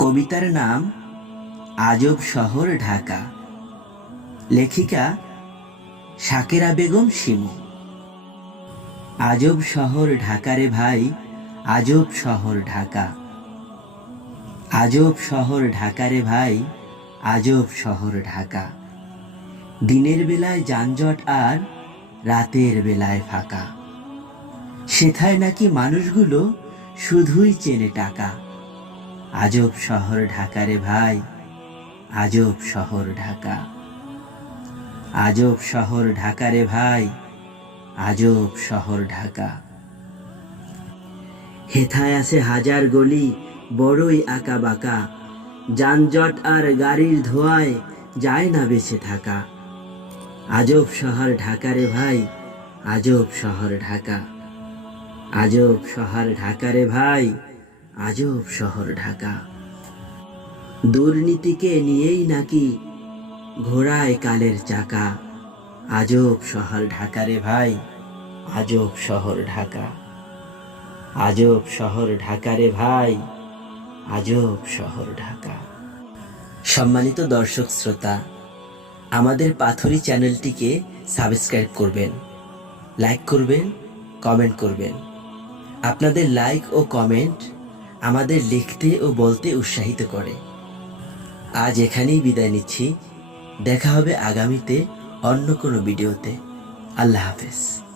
কবিতার নাম আজব শহর ঢাকা। লেখিকা শাকেরা বেগম শিমু। আজব শহর ঢাকারে ভাই, আজব শহর ঢাকা। আজব শহর ঢাকারে ভাই, আজব শহর ঢাকা। দিনের বেলায় যানজট আর রাতের বেলায় ফাঁকা। সেথায় নাকি মানুষগুলো শুধুই চেনে টাকা। আজব শহর ঢাকারে ভাই, আজব শহর ঢাকা। আজব শহর ঢাকারে ভাই, আজব শহর ঢাকা। হেথায় আছে হাজার গলি, বড়ই আঁকা বাঁকা যানজট আর গাড়ির ধোঁয়ায় যায় না বেঁচে থাকা। আজব শহর ঢাকা রে ভাই, আজব শহর ঢাকা। আজব শহর ঢাকা রে ভাই আজব শহর ঢাকা। দুর্নীতিকে নিয়েই নাকি ঘোড়ায় কালের চাকা। আজব শহর ঢাকারে ভাই, আজব শহর ঢাকা। আজব শহর ঢাকারে ভাই, আজব শহর ঢাকা। সম্মানিত দর্শক শ্রোতা, আমাদের পাথরি চ্যানেলটিকে সাবস্ক্রাইব করবেন, লাইক করবেন, কমেন্ট করবেন। আপনাদের লাইক ও কমেন্ট আমাদের লিখতে ও বলতে উৎসাহিত করে। আজ এখানেই বিদায় নিচ্ছি। দেখা হবে আগামীতে অন্য কোনো ভিডিওতে। আল্লাহ হাফেজ।